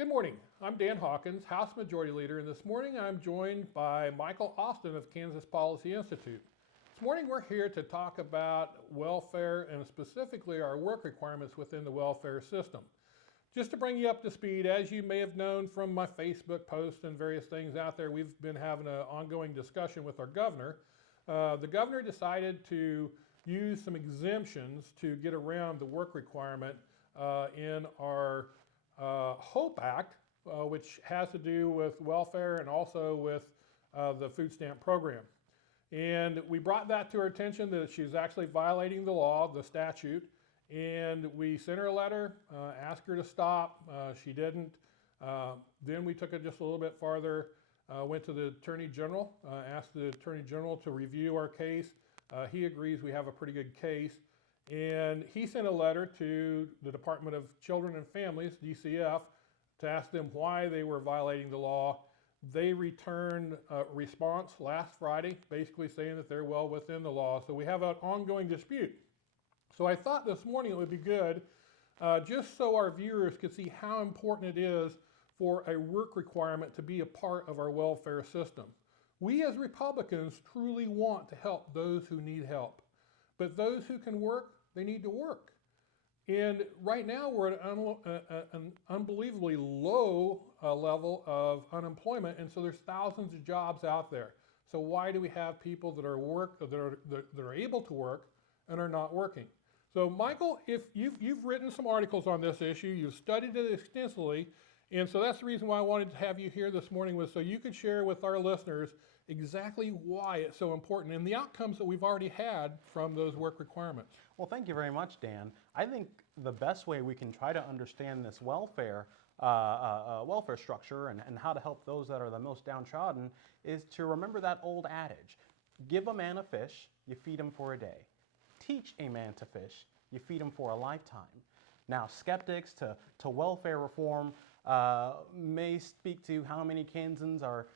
Good morning. I'm Dan Hawkins, House Majority Leader, and this morning I'm joined by Michael Austin of Kansas Policy Institute. This morning we're here to talk about welfare and specifically our work requirements within the welfare system. Just to bring you up to speed, as you may have known from my Facebook posts and various things out there, we've been having an ongoing discussion with our governor. The governor decided to use some exemptions to get around the work requirement in our HOPE Act, which has to do with welfare and also with the food stamp program. And we brought that to her attention that she's actually violating the law, the statute, and we sent her a letter, asked her to stop. She didn't. Then we took it just a little bit farther, went to the Attorney General, asked the Attorney General to review our case. He agrees we have a pretty good case. And he sent a letter to the Department of Children and Families, DCF, to ask them why they were violating the law. They returned a response last Friday, basically saying that they're well within the law. So we have an ongoing dispute. So I thought this morning it would be good, just so our viewers could see how important it is for a work requirement to be a part of our welfare system. We as Republicans truly want to help those who need help. But those who can work, they need to work. And right now we're at an unbelievably low level of unemployment, and so there's thousands of jobs out there. So why do we have people that are able to work and are not working? So Michael, if you've written some articles on this issue, you've studied it extensively, and so that's the reason why I wanted to have you here this morning, was so you could share with our listeners exactly why it's so important and the outcomes that we've already had from those work requirements. Well, thank you very much, Dan. I think the best way we can try to understand this welfare structure and how to help those that are the most downtrodden is to remember that old adage: give a man a fish, you feed him for a day. Teach a man to fish, you feed him for a lifetime. Now, skeptics to welfare reform may speak to how many Kansans are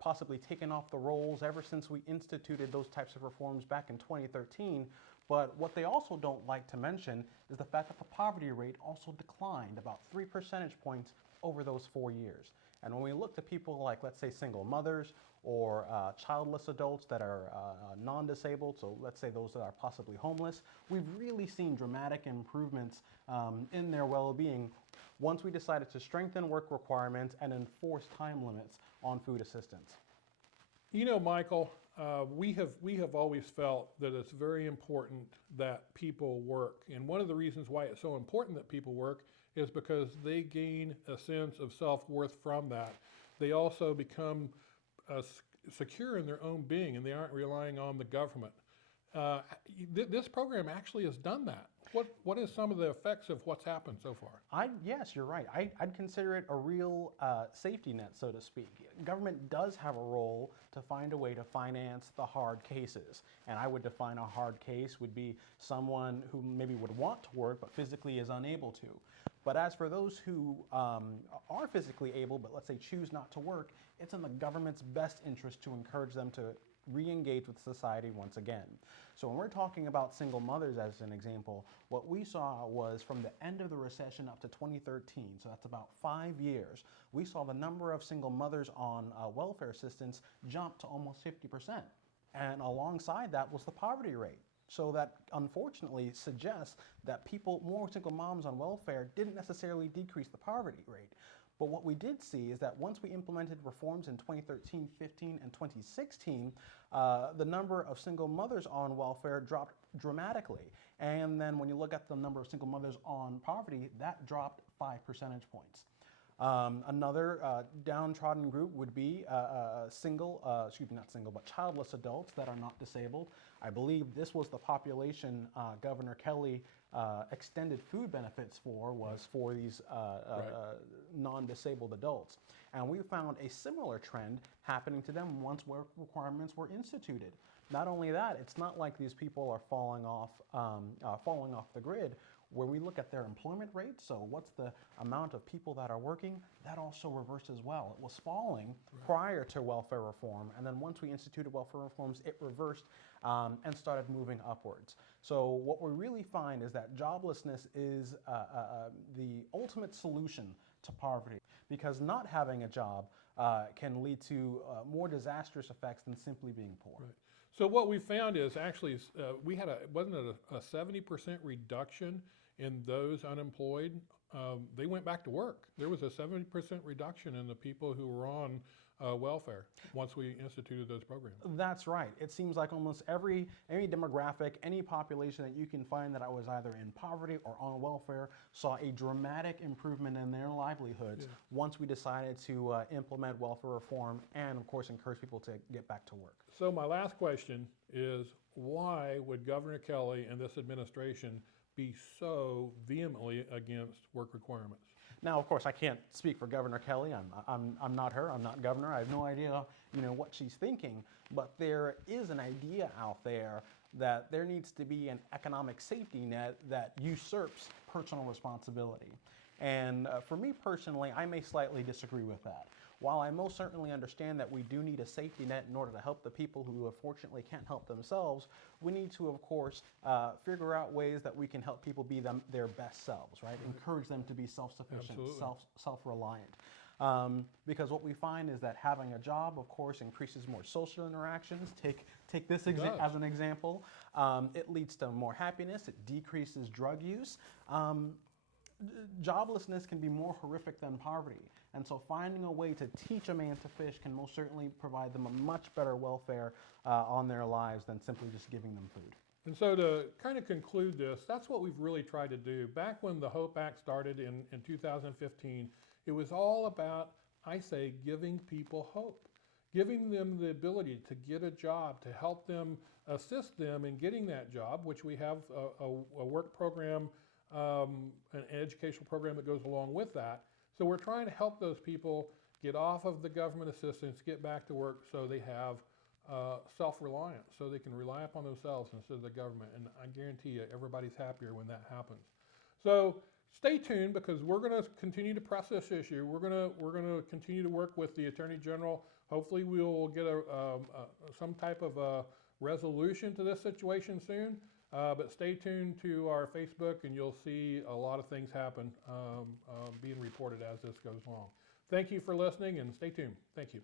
possibly taken off the rolls ever since we instituted those types of reforms back in 2013. But what they also don't like to mention is the fact that the poverty rate also declined about 3 percentage points over those 4 years. And when we look to people like, let's say, single mothers or childless adults that are non-disabled, so let's say those that are possibly homeless, we've really seen dramatic improvements in their well-being once we decided to strengthen work requirements and enforce time limits on food assistance. You know, Michael, we have always felt that it's very important that people work. And one of the reasons why it's so important that people work is because they gain a sense of self-worth from that. They also become secure in their own being, and they aren't relying on the government. This program actually has done that. What is some of the effects of what's happened so far? Yes, you're right. I'd consider it a real safety net, so to speak. Government does have a role to find a way to finance the hard cases. And I would define a hard case would be someone who maybe would want to work but physically is unable to. But as for those who are physically able but let's say choose not to work, it's in the government's best interest to encourage them to re-engage with society once again. So when we're talking about single mothers as an example, what we saw was from the end of the recession up to 2013, so that's about 5 years, we saw the number of single mothers on welfare assistance jump to almost 50%. And alongside that was the poverty rate. So that unfortunately suggests that more single moms on welfare didn't necessarily decrease the poverty rate. But what we did see is that once we implemented reforms in 2013, 15, and 2016, the number of single mothers on welfare dropped dramatically. And then when you look at the number of single mothers on poverty, that dropped 5 percentage points. Another downtrodden group would be not single, but childless adults that are not disabled. I believe this was the population Governor Kelly extended food benefits for these non-disabled adults. And we found a similar trend happening to them once work requirements were instituted. Not only that, it's not like these people are falling off the grid. When we look at their employment rate, so what's the amount of people that are working, that also reversed as well. It was falling prior to welfare reform, and then once we instituted welfare reforms, it reversed and started moving upwards. So what we really find is that joblessness is the ultimate solution to poverty, because not having a job can lead to more disastrous effects than simply being poor. Right. So what we found is actually we had wasn't it a 70% reduction in those unemployed? They went back to work. There was a 70% reduction in the people who were on welfare once we instituted those programs. That's right. It seems like almost any demographic, any population that you can find that I was either in poverty or on welfare saw a dramatic improvement in their livelihoods once we decided to implement welfare reform and, of course, encourage people to get back to work. So my last question is, why would Governor Kelly and this administration be so vehemently against work requirements? Now, of course, I can't speak for Governor Kelly. I'm not her. I'm not governor. I have no idea, what she's thinking. But there is an idea out there that there needs to be an economic safety net that usurps personal responsibility. And for me personally, I may slightly disagree with that. While I most certainly understand that we do need a safety net in order to help the people who unfortunately can't help themselves, we need to, of course, figure out ways that we can help people be their best selves, right? Encourage them to be self-sufficient, self-reliant. Because what we find is that having a job, of course, increases more social interactions. Take this as an example. It leads to more happiness. It decreases drug use. Joblessness can be more horrific than poverty. And so finding a way to teach a man to fish can most certainly provide them a much better welfare on their lives than simply just giving them food. And so to kind of conclude this, that's what we've really tried to do. Back when the HOPE Act started in 2015, it was all about, I say, giving people hope, giving them the ability to get a job, to help them, assist them in getting that job, which we have a work program, an educational program that goes along with that. So we're trying to help those people get off of the government assistance, get back to work so they have self-reliance, so they can rely upon themselves instead of the government. And I guarantee you, everybody's happier when that happens. So stay tuned, because we're going to continue to press this issue. We're going to continue to work with the Attorney General. Hopefully we'll get some type of a resolution to this situation soon. But stay tuned to our Facebook, and you'll see a lot of things happen being reported as this goes along. Thank you for listening, and stay tuned. Thank you.